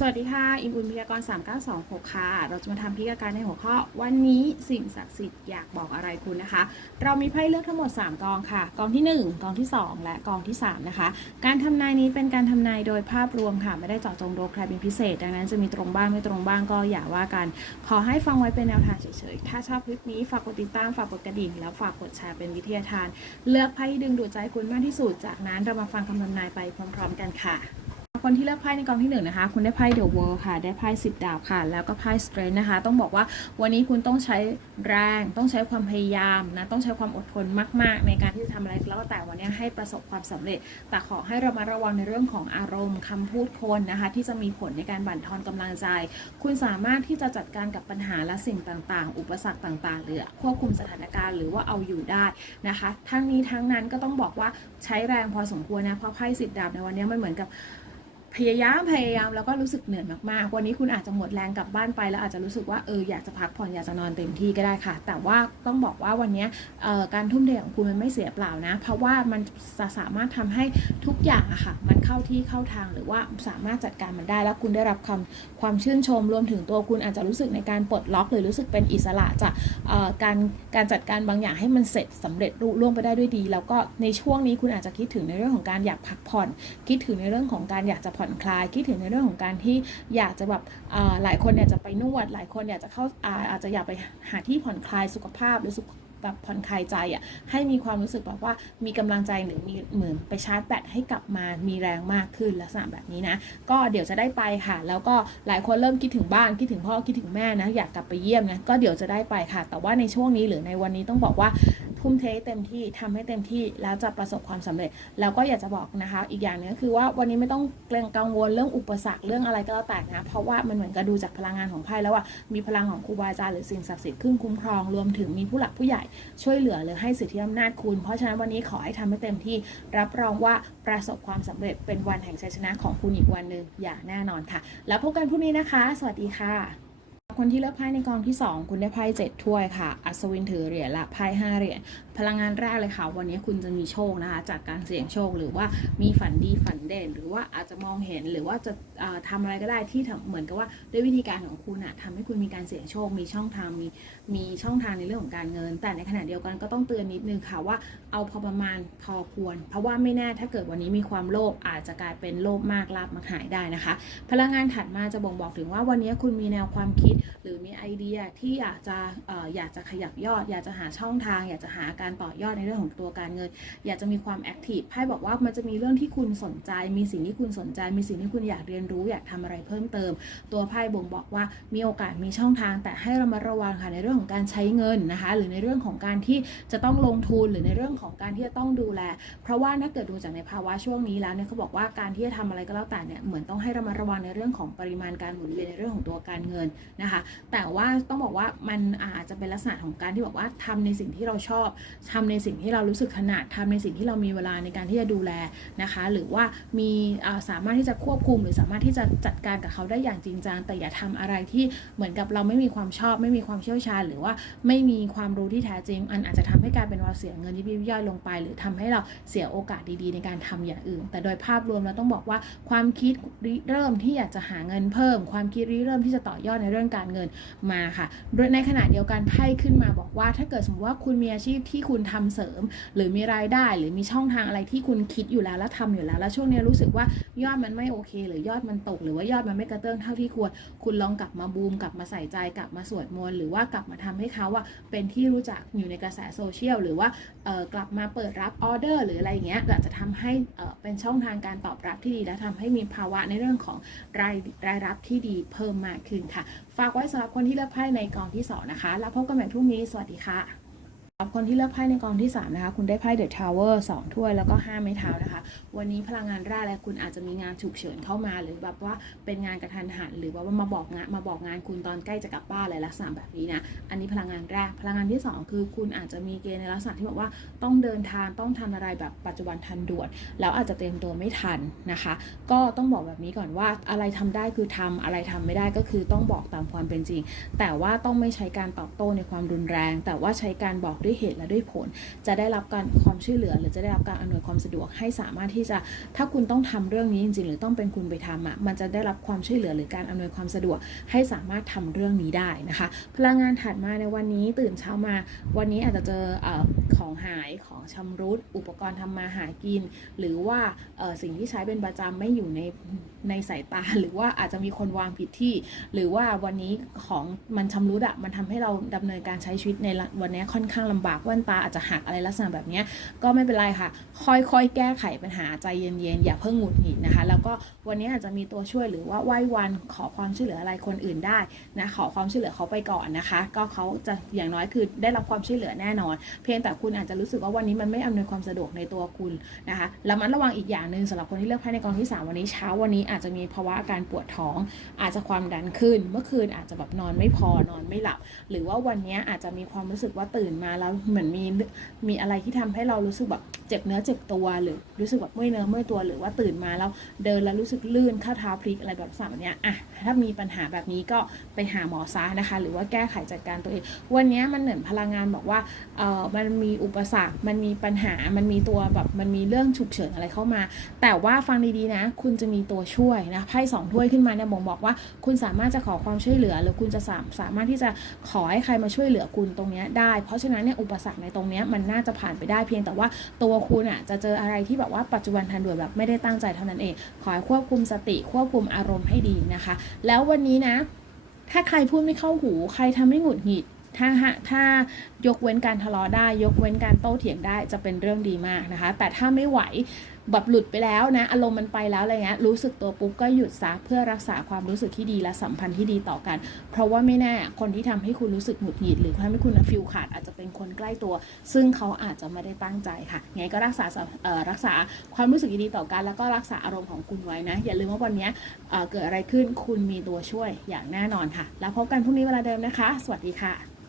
สวัสดีค่ะ อิมบุญพยากร 3926 ค่ะ เราจะมาทำพิกาการในหัวข้อ วันนี้สิ่งศักดิ์สิทธิ์อยากบอกอะไรคุณนะคะ เรามีไพ่เลือกทั้งหมด 3 กองค่ะ กองที่ 1 กองที่ 2 และกองที่ 3 นะคะ การทำนายนี้เป็นการทำนายโดยภาพรวมค่ะ ไม่ได้เจาะจงโดยใครเป็นพิเศษ ดังนั้นจะมีตรงบ้างไม่ตรงบ้างก็อย่าว่ากัน ขอให้ฟังไว้เป็นแนวทางเฉยๆ ถ้าชอบคลิปนี้ฝากกดติดตามฝากกดกระดิ่งแล้วฝากกดแชร์เป็นวิทยาทาน เลือกไพ่ที่ดึงดูดใจคุณมากที่สุด จากนั้นเรามาฟังคำทำนายไปพร้อม ๆ กันค่ะ คนที่เลือกไพ่ในกองที่หนึ่งนะคะ คุณได้ไพ่เดอะเวิลด์ค่ะ ได้ไพ่สิบดาบค่ะ แล้วก็ไพ่สเตรนนะคะ ต้องบอกว่าวันนี้คุณต้องใช้แรง ต้องใช้ความพยายามนะ ต้องใช้ความอดทนมาก ๆ ในการที่จะทำอะไรแล้วก็แต่วันนี้ให้ประสบความสำเร็จ แต่ขอให้เรามาระวังในเรื่องของอารมณ์คำพูดคนนะคะ ที่จะมีผลในการบั่นทอนกำลังใจ คุณสามารถที่จะจัดการกับปัญหาและสิ่งต่างๆ อุปสรรคต่างๆหรือควบคุมสถานการณ์หรือว่าเอาอยู่ได้นะคะ ทั้งนี้ทั้งนั้นก็ต้องบอกว่าใช้แรงพอสมควรนะ เพราะไพ่สิบดาบในวันนี้มันเหมือนกับ พยายามพยายามแล้วก็รู้สึกเหนื่อยมากๆ วันนี้คุณอาจจะหมดแรงกลับบ้านไปแล้วอาจจะรู้สึกว่าเอออยากจะพักผ่อนอยากจะนอนเต็มที่ก็ได้ค่ะ แต่ว่าต้องบอกว่าวันนี้การทุ่มเทของคุณมันไม่เสียเปล่านะ เพราะว่ามันจะสามารถทำให้ทุกอย่างอะค่ะ มันเข้าที่เข้าทางหรือว่าสามารถจัดการมันได้แล้วคุณได้รับความความชื่นชมรวมถึงตัวคุณอาจจะรู้สึกในการปลดล็อก หรือรู้สึกเป็นอิสระจากการการจัดการบางอย่างให้มันเสร็จสำเร็จรุ่ล่วงไปได้ด้วยดี แล้วก็ในช่วงนี้คุณอาจจะคิดถึงในเรื่องของการอยากพักผ่อน คิดถึงในเรื่องของการอยากจะผ่อนคลายคิดถึงในเรื่องของการที่อยากจะแบบหลายคนเนี่ยจะไปนวด หลายคนอยากจะเข้าอาจจะอยากไปหาที่ผ่อนคลายสุขภาพหรือสุขแบบผ่อนคลายใจอะให้มีความรู้สึกแบบว่ามีกำลังใจหรือมีเหมือนไปชาร์จแบตให้กลับมามีแรงมากขึ้นลักษณะแบบนี้นะ ก็เดี๋ยวจะได้ไปค่ะ แล้วก็หลายคนเริ่มคิดถึงบ้านคิดถึงพ่อคิดถึงแม่นะอยากกลับไปเยี่ยมนะก็เดี๋ยวจะได้ไปค่ะ แต่ว่าในช่วงนี้หรือในวันนี้ต้องบอกว่า ทุ่มเทเต็มที่ทำให้เต็มที่แล้วจะประสบความสำเร็จ แล้วก็อยากจะบอกนะคะ อีกอย่างหนึงคือว่าวันนี้ไม่ต้องเกรงกังวลเรื่องอุปสรรคเรื่องอะไรก็แล้วแต่นะเพราะว่ามันเหมือนกับดูจากพลังงานของไพ่แล้วว่ามีพลังของครูบาอาจารย์หรือสิ่งศักดิ์สิทธิ์ขึ้นคุ้มครองรวมถึงมีผู้หลักผู้ใหญ่ช่วยเหลือหรือให้สิทธิอำนาจคุณ เพราะฉะนั้นวันนี้ขอให้ทำให้เต็มที่ รับรองว่าประสบความสำเร็จเป็นวันแห่งชัยชนะของคุณอีกวันหนึ่งอย่างแน่นอนค่ะ แล้วพบกันพรุ่งนี้นะคะ สวัสดีค่ะ คนที่เลือกไพ่ในกองที่ 2 คุณได้ไพ่เจ็ดถ้วยค่ะ อัศวินถือเหรียญและไพ่ห้าเหรียญ พลังงานแรกเลยค่ะ วันนี้คุณจะมีโชคนะคะ จากการเสี่ยงโชคหรือว่ามีฝันดีฝันเด่น หรือว่าอาจจะมองเห็นหรือว่าจะเอ่อทำอะไรก็ได้ที่เหมือนกับว่าด้วยวิธีการของคุณอะทำให้คุณมีการเสี่ยงโชค มีช่องทางมีมีช่องทางในเรื่องของการเงิน แต่ในขณะเดียวกันก็ต้องเตือนนิดนึงค่ะว่าเอาพอประมาณพอควร เพราะว่าไม่แน่ถ้าเกิดวันนี้มีความโลภอาจจะกลายเป็นโลภมากลาบมักหายได้นะคะ พลังงานถัดมาจะบ่งบอกถึงว่าวันนี้คุณมีแนวความคิด หรือมีไอเดียที่อยากจะออยากจะขยับยอด อยากจะหาช่องทาง อยากจะหาการต่อยอดในเรื่องของตัวการเงิน อยากจะมีความแอคทีฟไพ่บอกว่ามันจะมีเรื่องที่คุณสนใจ มีสิ่งที่คุณสนใจ มีสิ่งที่คุณอยากเรียนรู้ อยากทำอะไรเพิ่มเติม ตัวไพ่บ่งบอกว่ามีโอกาสมีช่องทาง แต่ให้เรามาระวังค่ะในเรื่องของการใช้เงินนะคะ หรือในเรื่องของการที่จะต้องลงทุนหรือในเรื่องของการที่จะต้องดูแล เพราะว่าถ้าเกิดดูจากในภาวะช่วงนี้แล้วเนี่ยเขาบอกว่าการที่จะทำอะไรก็แล้วแต่เนี่ยเหมือนต้องให้เรามาระวังในเรื่องของปริมาณการหมุนเวียนในเรื่องของตัวการเงินนะคะ แต่ว่าต้องบอกว่ามันอาจจะเป็นลักษณะของการที่บอกว่าทำในสิ่งที่เราชอบทำในสิ่งที่เรารู้สึกถนัดทำในสิ่งที่เรามีเวลาในการที่จะดูแลนะคะ หรือว่ามีสามารถที่จะควบคุม หรือสามารถที่จะจัดการกับเขาได้อย่างจริงจังแต่อย่าทำอะไรที่เหมือนกับเราไม่มีความชอบ ไม่มีความเชี่ยวชาญ หรือว่าไม่มีความรู้ที่แท้จริง อันอาจจะทำให้กายเป็นว่าเสียเงินที่ยิบย่อยลงไป หรือทำให้เราเสียโอกาสดีๆ ในการทำอย่างอื่น แต่โดยภาพรวมเราต้องบอกว่าความคิดริเริ่มที่อยากจะหาเงินเพิ่ม ความคิดริเริ่มที่จะต่อยอดในเรื่องการเงินมาค่ะโดยในขณะเดียวกันไพ่ขึ้นมาบอกว่า ถ้าเกิดสมมติว่าคุณมีอาชีพที่คุณทำเสริม หรือมีรายได้ หรือมีช่องทางอะไรที่คุณคิดอยู่แล้วและทำอยู่แล้ว แล้วช่วงนี้รู้สึกว่ายอดมันไม่โอเค หรือยอดมันตก หรือว่ายอดมันไม่กระเตื้องเท่าที่ควร คุณลองกลับมาบูมกลับมาใส่ใจกลับมาสวดมนต์หรือว่ากลับมาทำให้เขาว่าเป็นที่รู้จักอยู่ในกระแสโซเชียลหรือว่ากลับมาเปิดรับออเดอร์ หรืออะไรอย่างเงี้ยอาจจะทำให้เป็นช่องทางการตอบรับที่ดี และทำให้มีภาวะในเรื่องของรายรายรับที่ดีเพิ่มมากขึ้นค่ะ ฝากไว้สำหรับคนที่เลือกไพ่ในกองที่ 2 นะคะ แล้วพบกันใหม่พรุ่งนี้ สวัสดีค่ะ สำหรับคนที่เลือกไพ่ในกองที่ 3 นะคะ คุณได้ไพ่เดอะทาวเวอร์สองถ้วยแล้วก็ 5 ไม้เท้านะคะ วันนี้พลังงานแรกและคุณอาจจะมีงานฉุกเฉินเข้ามา หรือแบบว่าเป็นงานกระทันหัน หรือว่ามาบอกงานมาบอกงานคุณตอนใกล้จะกลับบ้านอะไรลักษณะแบบนี้นะ อันนี้พลังงานแรก พลังงานที่ 2 คือคุณอาจจะมีเกณฑ์ในลักษณะที่บอกว่าต้องเดินทางต้องทำอะไรแบบปัจจุบันทันด่วน แล้วอาจจะเตรียมตัวไม่ทันนะคะ ก็ต้องบอกแบบนี้ก่อนว่าอะไรทำได้คือทำอะไรทำไม่ได้ก็คือต้องบอกตามความเป็นจริง แต่ว่าต้องไม่ใช้การตอบโต้ในความรุนแรง แต่ว่าใช้การบอกด้วยเหตุและด้วยผล จะได้รับการความช่วยเหลือ หรือจะได้รับการอำนวยความสะดวกให้สามารถที่จะถ้าคุณต้องทำเรื่องนี้จริงๆ หรือต้องเป็นคุณไปทำอะมันจะได้รับความช่วยเหลือหรือการอำนวยความสะดวกให้สามารถทำเรื่องนี้ได้นะคะ พลังงานถัดมาในวันนี้ตื่นเช้ามา วันนี้อาจจะเจออของหายของชำรุด อุปกรณ์ทำมาหากิน หรือว่าสิ่งที่ใช้เป็นประจำไม่อยู่ในในสายตา หรือว่าอาจจะมีคนวางผิดที่ หรือว่าวันนี้ของมันชำรุดอะมันทำให้เราดำเนินการใช้ชีวิตในวันนี้ค่อนข้างลำบากแว่นตาอาจจะหักอะไรลักษณะแบบนี้ก็ไม่เป็นไรค่ะ ค่อยๆ แก้ไขปัญหาใจเย็นๆ อย่าเพิ่งหงุดหงิดนะคะ แล้วก็วันนี้อาจจะมีตัวช่วยหรือว่าไหว้วันขอความช่วยเหลืออะไรคนอื่นได้นะขอความช่วยเหลือเขาไปก่อนนะคะ ก็เขาจะอย่างน้อยคือได้รับความช่วยเหลือแน่นอน เพียงแต่คุณอาจจะรู้สึกว่าวันนี้มันไม่อำนวยความสะดวกในตัวคุณนะคะแล้วมันระวังอีกอย่างหนึ่งสำหรับคนที่เลือกไพ่ในกองที่ 3 วันนี้เช้าวันนี้อาจจะมีภาวะอาการปวดท้อง อาจจะความดันขึ้น เมื่อคืนอาจจะแบบนอนไม่พอนอนไม่หลับ หรือว่าวันนี้อาจจะมีความรู้สึกว่าตื่นมาแล้วเหมือนมีมีอะไรที่ทำให้เรารู้สึกแบบเจ็บเนื้อเจ็บตัวหรือรู้สึกแบบเมื่อยเนื้อเมื่อยตัวหรือว่าตื่นมาแล้วเดินแล้วรู้สึกลื่นข้าเท้าพลิกอะไรแบบลักษณะแบบเนี้ยอะถ้ามีปัญหาแบบนี้ก็ไปหาหมอซะนะคะ หรือว่าแก้ไขจัดการตัวเอง วันนี้มันเหมือนพลังงานบอกว่าเออมันมีอุปสรรค มันมีปัญหามันมีตัวแบบมันมีเรื่องฉุกเฉินอะไรเข้ามา แต่ว่าฟังดีๆนะ คุณจะมีตัวช่วยนะไพ่สองถ้วยขึ้นมาเนี่ยบ่งบอกว่า คุณสามารถจะขอความช่วยเหลือ หรือคุณจะสามสามารถที่จะขอให้ใครมาช่วยเหลือคุณตรงเนี้ยได้ เพราะฉะนั้นเนี่ยอุปสรรคในตรงเนี้ยมันน่าจะผ่านไปได้เพียงแต่ว่าตัวคุณอะจะเจออะไรที่แบบว่าปัจจุบันทันด่วนแบบไม่ได้ตั้งใจเท่านั้นเอง ขอให้ควบคุมสติควบคุมอารมณ์ให้ดีนะคะ แล้ววันนี้นะ ถ้าใครพูดไม่เข้าหูใครทำให้หงุดหงิดถ้าฮะถ้ายกเว้นการทะเลาะได้ ยกเว้นการโต้เถียงได้จะเป็นเรื่องดีมากนะคะ แต่ถ้าไม่ไหว แบบหลุดไปแล้วนะ อารมณ์มันไปแล้วอะไรเงี้ยรู้สึกตัวปุ๊บก็หยุดซะเพื่อรักษาความรู้สึกที่ดีและสัมพันธ์ที่ดีต่อกัน เพราะว่าไม่แน่คนที่ทำให้คุณรู้สึกหงุดหงิดหรือทำให้คุณฟิลขาดอาจจะเป็นคนใกล้ตัว ซึ่งเขาอาจจะไม่ได้ตั้งใจค่ะไงก็รักษารักษาความรู้สึกดีต่อกัน แล้วก็รักษาอารมณ์ของคุณไว้นะ อย่าลืมว่าวันเนี้ยเกิดอะไรขึ้นคุณมีตัวช่วยอย่างแน่นอนค่ะ แล้วพบกันพรุ่งนี้เวลาเดิมนะคะ สวัสดีค่ะ